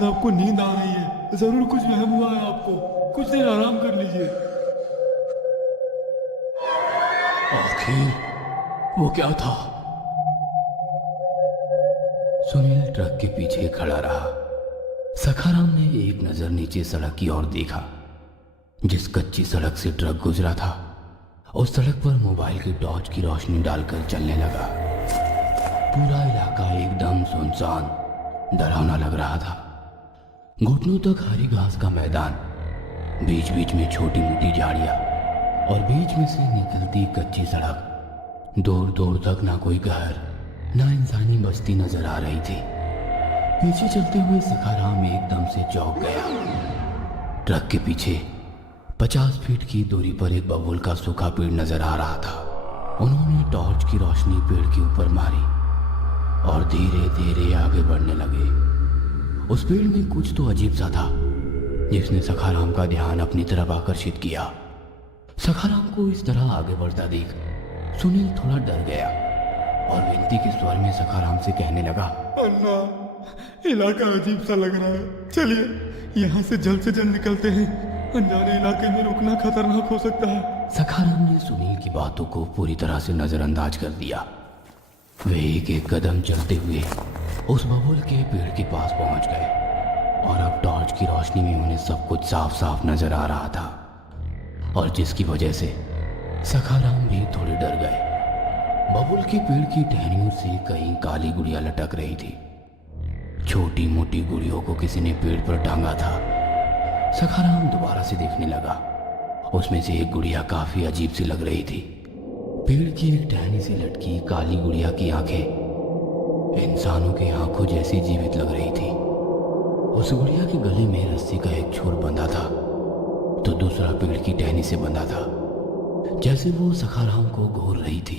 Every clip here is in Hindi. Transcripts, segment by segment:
शायद आपको नींद आ रही है। जरूर कुछ वहम हुआ है आपको। कुछ देर आराम कर लीजिए। आखिर वो क्या था? सुनील ट्रक के पीछे खड़ा रहा। सखाराम ने एक नजर नीचे सड़क की ओर देखा। जिस कच्ची सड़क से ट्रक गुजरा था उस सड़क पर मोबाइल की टॉर्च की रोशनी डालकर चलने लगा। पूरा इलाका एकदम सुनसान, डरावना लग रहा था। घुटनों तक हरी घास का मैदान, बीच बीच में छोटी मोटी झाड़ियां और बीच में से निकलती कच्ची सड़क। दूर दूर तक ना कोई घर, ना इंसानी बस्ती नजर आ रही थी। पीछे चलते हुए सखाराम एकदम से चौंक गया। ट्रक के पीछे 50 फीट की दूरी पर एक बबूल का सूखा पेड़ नजर आ रहा था। उन्होंने टॉर्च की रोशनी पेड़ के ऊपर मारी और धीरे धीरे आगे बढ़ने लगे। उस पेड़ में कुछ तो अजीब सा था जिसने सखाराम का ध्यान अपनी तरफ आकर्षित किया। सखाराम को इस तरह आगे बढ़ता देख सुनील थोड़ा डर गया और विनती के स्वर में सखाराम से कहने लगा, अन्ना, इलाका अजीब सा लग रहा है। चलिए यहाँ से जल्द निकलते हैं। अनजाने इलाके में रुकना खतरनाक हो सकता है। सखाराम ने सुनील की बातों को पूरी तरह से नजरअंदाज कर दिया। वे एक एक कदम चलते हुए उस बबूल के पेड़ के पास पहुंच गए और अब टॉर्च की रोशनी में उन्हें सब कुछ साफ साफ नजर आ रहा था, और जिसकी वजह से सखाराम भी थोड़े डर गए। बबूल के पेड़ की टहनियों से कहीं काली गुड़िया लटक रही थी। छोटी मोटी गुड़ियों को किसी ने पेड़ पर टांगा था। सखाराम दोबारा से देखने लगा। उसमें से एक गुड़िया काफी अजीब सी लग रही थी। पेड़ की एक टहनी से लटकी काली गुड़िया की आंखें इंसानों की आंखों जैसी जीवित लग रही थी। उस गुड़िया के गले में रस्सी का एक छोर बंधा था तो दूसरा पेड़ की टहनी से बंधा था, जैसे वो सखाराम को घूर रही थी।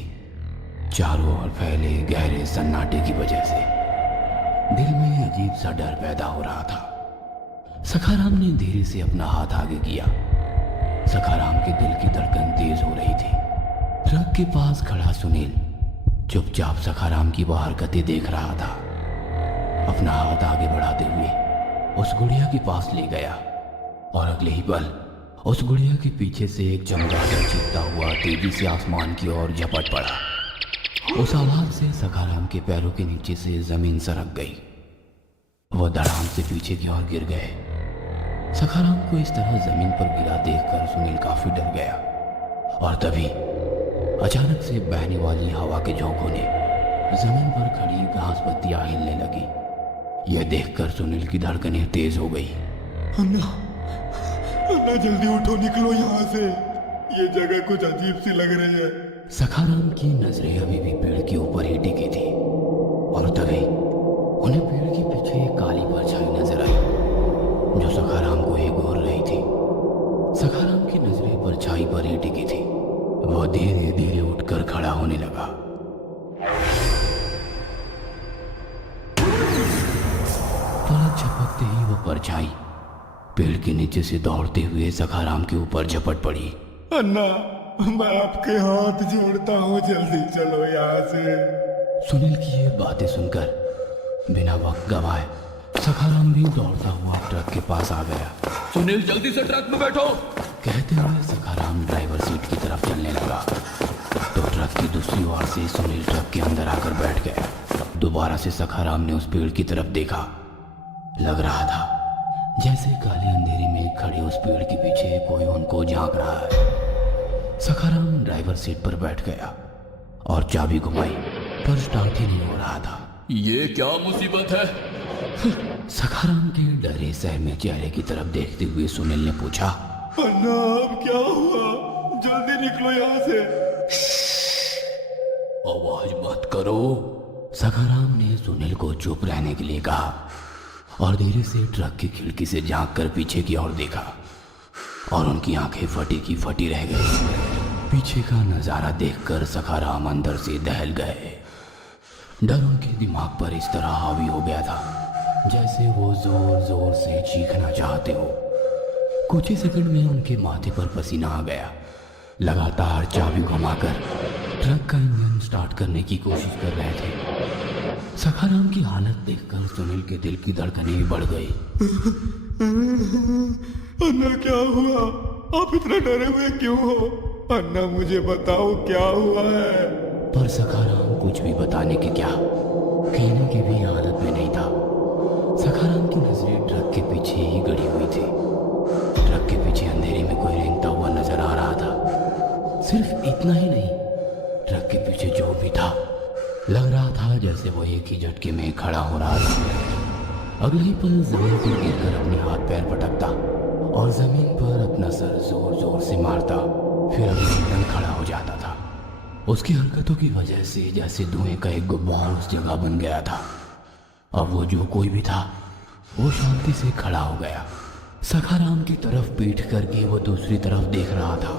चारों ओर फैले गहरे सन्नाटे की वजह से दिल में अजीब सा डर पैदा हो रहा था। सखाराम ने धीरे से अपना हाथ आगे किया। सखाराम के दिल की धड़कन तेज हो रही थी। ट्रक के पास खड़ा सुनील चुपचाप सखाराम की वो हरकतें देख रहा था। अपना हाथ आगे बढ़ाते हुए उस गुड़िया के पास ले गया और अगले ही पल उस गुड़िया के पीछे से एक चमगादड़ चीखता हुआ तेजी से आसमान की ओर झपट पड़ा। उस आवाज से सखाराम के पैरों के नीचे से जमीन सरक गई। वह धड़ाम से पीछे की ओर गिर गए। सखाराम को इस तरह जमीन पर गिरा देखकर सुनील काफी डर गया, और तभी अचानक से बहने वाली हवा के झोंकों ने जमीन पर खड़ी घास पत्तियां हिलने लगी। यह देखकर सुनील की धड़कनें तेज हो गई। अन्ना, अन्ना जल्दी उठो, निकलो यहाँ से। ये जगह कुछ अजीब सी लग रही है। सखाराम की नजरें अभी भी पेड़ के ऊपर ही टिकी थी, और तभी उन्हें पेड़ के पीछे एक काली परछाई नजर आई जो सखाराम को ही घूर रही थी। सखाराम की नजरें परछाई पर ही टिकी थी। वह धीरे धीरे उठकर खड़ा होने लगा। पलक झपकते ही वह परछाई पेड़ के नीचे से दौड़ते हुए सखाराम के ऊपर झपट पड़ी। अन्ना, मैं आपके हाथ जोड़ता हूँ, जल्दी चलो यहाँ से। सुनील की ये बातें सुनकर बिना वक्त गवाए सखाराम भी दौड़ता हुआ ट्रक के पास आ गया। सुनील, जल्दी से ट्रक में बैठो, कहते हुए सखाराम ड्राइवर सीट की तरफ चलने लगा तो ट्रक की दूसरी ओर से सुनील ट्रक के अंदर आकर बैठ गया। दोबारा से सखाराम ने उस पेड़ की तरफ देखा। लग रहा था जैसे काले अंधेरे में खड़े उस पेड़ के पीछे कोई उनको झांक रहा है। सखाराम ड्राइवर सीट पर बैठ गया और चाबी घुमाई पर स्टार्ट ही नहीं हो रहा था। ये क्या मुसीबत है? सखाराम के डरे सहमे चेहरे की तरफ देखते हुए सुनील ने पूछा, अन्ना, अब क्या हुआ? जल्दी निकलो यहाँ से। आवाज मत करो। सखाराम ने सुनील को चुप रहने के लिए कहा और धीरे से ट्रक की खिड़की से झांक कर पीछे की ओर देखा, और उनकी आंखें फटी की फटी रह गई। पीछे का नजारा देखकर सखाराम अंदर से दहल गए। डर उनके दिमाग पर इस तरह हावी हो गया था जैसे वो जोर जोर से चीखना चाहते हो। कुछ ही सेकंड में उनके माथे पर पसीना आ गया। लगातार चाबी घुमाकर ट्रक का इंजन स्टार्ट करने की कोशिश कर रहे थे। सखाराम की हालत देखकर सुनील के दिल की धड़कनें भी बढ़ गई। अन्ना क्या हुआ? आप इतना डरे हुए क्यों हो? अन्ना मुझे बताओ क्या हुआ है? पर सखाराम कुछ भी बताने के क्या, कहने की भी हालत में नहीं था। सखाराम की नजरें ट्रक के पीछे ही गड़ी हुई थी। ट्रक के पीछे अंधेरे में कोई रेंगता हुआ नजर आ रहा था। सिर्फ इतना ही नहीं, ट्रक के पीछे जो भी था लग रहा था जैसे वो एक ही झटके में खड़ा हो रहा था। अगले ही पल जमीन पर गिरकर अपने हाथ पैर पटकता और जमीन पर अपना सर जोर जोर से मारता, फिर अगले ही खड़ा हो जाता था। उसकी हरकतों की वजह से जैसे धुएं का एक गुब्बार उस जगह बन गया था। अब वो जो कोई भी था वो शांति से खड़ा हो गया। सखाराम की तरफ पीठ करके वो दूसरी तरफ देख रहा था।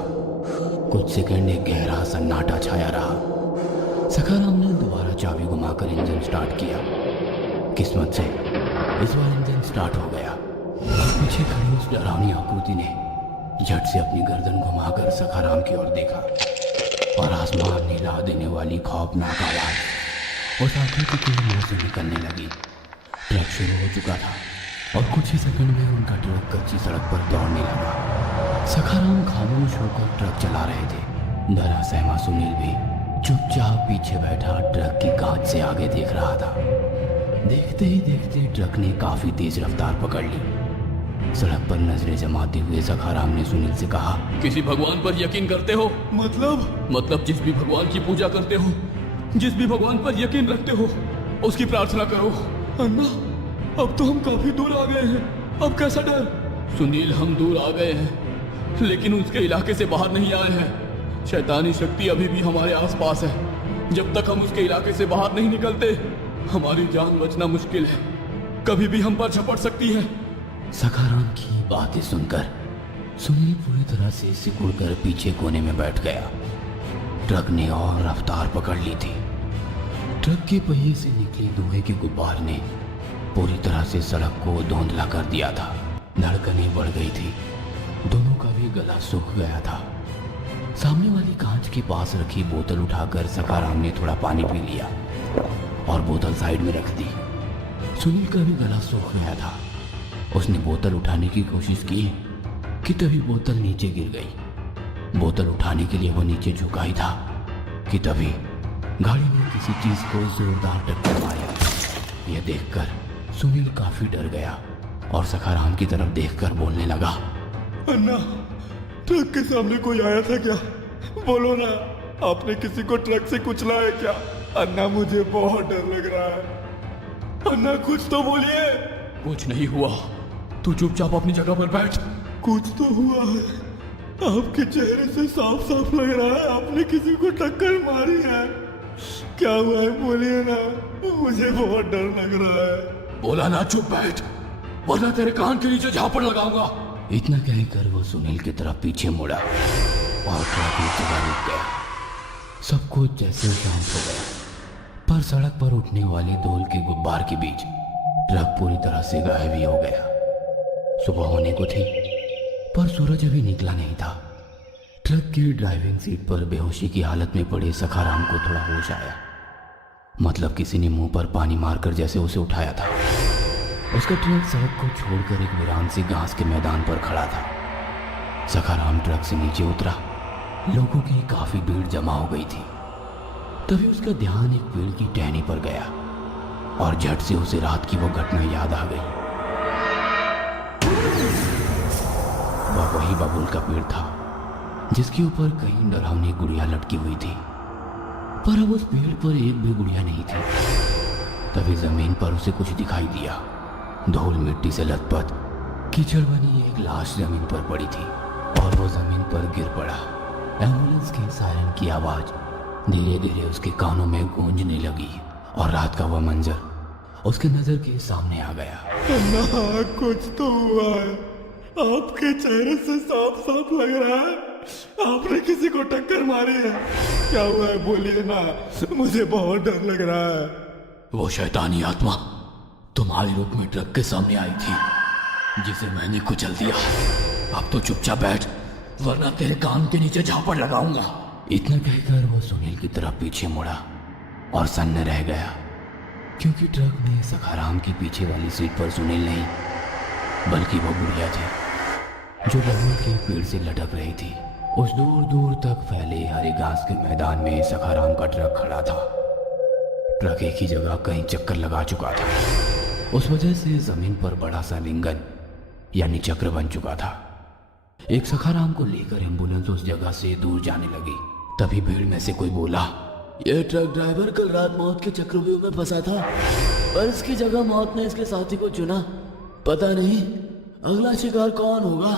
कुछ सेकंड एक गहरा सन्नाटा छाया रहा। सखाराम ने दोबारा चाबी घुमाकर इंजन स्टार्ट किया। किस्मत से इस बार इंजन स्टार्ट हो गया। पीछे खड़ी उस डरावनी आकृति ने झट से अपनी गर्दन घुमाकर सखाराम की ओर देखा और आसमान हिला देने वाली खौफनाक आवाज उस आकृति के मुंह से निकलने लगी। ट्रक शुरू हो चुका था और कुछ ही सेकंड में उनका ट्रक कच्ची सड़क पर दौड़ने लगा। सखाराम खामोश होकर ट्रक चला रहे थे। डरा सहमा सुनील भी चुपचाप पीछे बैठा ट्रक की कांच से आगे देख रहा था। देखते ही देखते ट्रक ने काफी तेज रफ्तार पकड़ ली। सड़क पर नजरें जमाते हुए सखाराम ने सुनील से कहा, किसी भगवान पर यकीन करते हो? मतलब जिस भी भगवान की पूजा करते हो, जिस भी भगवान पर यकीन रखते हो, उसकी प्रार्थना करो। अन्ना, अब तो हम काफी दूर आ गए हैं, अब कैसा डर? सुनील, हम दूर आ गए हैं लेकिन उसके इलाके से बाहर नहीं आए हैं। शैतानी शक्ति अभी भी हमारे आसपास है। जब तक हम उसके इलाके से बाहर नहीं निकलते, हमारी जान बचना मुश्किल है। कभी भी हम पर झपट सकती है। सखाराम की बातें सुनकर सुनील पूरी तरह से सिकुड़कर पीछे कोने में बैठ गया। ट्रक ने और रफ्तार पकड़ ली थी। ट्रक के पहिए से निकले धुएं के गुब्बार ने पूरी तरह से सड़क को धुंधला कर दिया था। धड़कनें बढ़ गई थी। दोनों का भी गला सूख गया था। सामने वाली कांच के पास रखी बोतल उठाकर सखाराम ने थोड़ा पानी पी लिया और बोतल साइड में रख दी। सुनील का भी गला सूख गया था। उसने बोतल उठाने की कोशिश की कि तभी बोतल नीचे गिर गई। बोतल उठाने के लिए वो नीचे झुका ही था कि तभी गाड़ी ने किसी चीज को जोरदार टक्कर मारी। यह देखकर सुनील काफी डर गया और सखाराम की तरफ देखकर बोलने लगा, अन्ना, ट्रक के सामने कोई आया था क्या? बोलो ना, आपने किसी को ट्रक से कुचला है क्या? अन्ना, मुझे बहुत डर लग रहा है। अन्ना, कुछ तो बोलिए। कुछ नहीं हुआ, तू चुपचाप अपनी जगह पर बैठ। कुछ तो हुआ है। आपके चेहरे से साफ साफ लग रहा है आपने किसी को टक्कर मारी है। क्या हुआ है, बोलिए ना, मुझे बहुत डर लग रहा है। बोला ना, चुप बैठ, वरना तेरे कान के नीचे झापड़ लगाऊंगा। इतना कहकर वो सुनील की तरफ पीछे मुड़ा और ट्रक एक जगह रुक गया। सब कुछ जैसे शांत हो गया, पर सड़क पर उठने वाली धूल के गुब्बार के बीच ट्रक पूरी तरह से गायब ही हो गया। सुबह होने को थी, पर सूरज अभी निकला नहीं था। ट्रक की ड्राइविंग सीट पर बेहोशी की हालत में पड़े सखाराम को थोड़ा होश आया। मतलब किसी ने मुंह पर पानी मारकर जैसे उसे उठाया था। उसका ट्रक सड़क को छोड़कर एक वीरान सी घास के मैदान पर खड़ा था। सखाराम ट्रक से नीचे उतरा। लोगों की काफी भीड़ जमा हो गई थी। तभी उसका ध्यान एक पेड़ की टहनी पर गया और झट से उसे रात की वो घटना याद आ गई। वह वही बबूल का पेड़ था जिसके ऊपर कई डरावनी गुड़िया लटकी हुई थी, पर अब उस पेड़ पर एक भी गुड़िया नहीं थी। तभी जमीन पर उसे कुछ दिखाई दिया। धूल मिट्टी से लथपथ कीचड़ बनी एक लाश जमीन पर पड़ी थी और वो जमीन पर गिर पड़ा। एम्बुलेंस के सायरन की आवाज धीरे धीरे उसके कानों में गूंजने लगी और रात का वह मंजर उसके नजर के सामने आ गया। अन्ना, कुछ तो हुआ है। आपके चेहरे से साफ साफ लग रहा है आपने किसी को टक्कर मारी है। क्या हुआ है, बोलिए ना, मुझे बहुत डर लग रहा है। वो शैतानी आत्मा तुम्हारे रूप में ट्रक के सामने आई थी, जिसे मैंने कुचल दिया। अब तो चुपचाप बैठ, वरना तेरे कान के नीचे झापड़ लगाऊंगा। इतना कहकर वो सुनील की तरफ पीछे मुड़ा और सन्न रह गया, क्योंकि ट्रक में सखाराम की पीछे वाली सीट पर सुनील नहीं बल्कि वो बुढ़िया थी जो बबूल के पेड़ से लटक रही थी। उस दूर दूर तक फैले हरे घास के मैदान में सखाराम का ट्रक खड़ा था। ट्रक एक ही जगह कई चक्कर लगा चुका था। उस वजह से जमीन पर बड़ा सा लिंगन यानी चक्र बन चुका था। एक सखाराम को लेकर एम्बुलेंस उस जगह से दूर जाने लगी। तभी भीड़ में से कोई बोला, यह ट्रक ड्राइवर कल रात मौत के चक्रव्यूह में फंसा था, पर इसकी जगह मौत ने इसके साथी को चुना। पता नहीं अगला शिकार कौन होगा।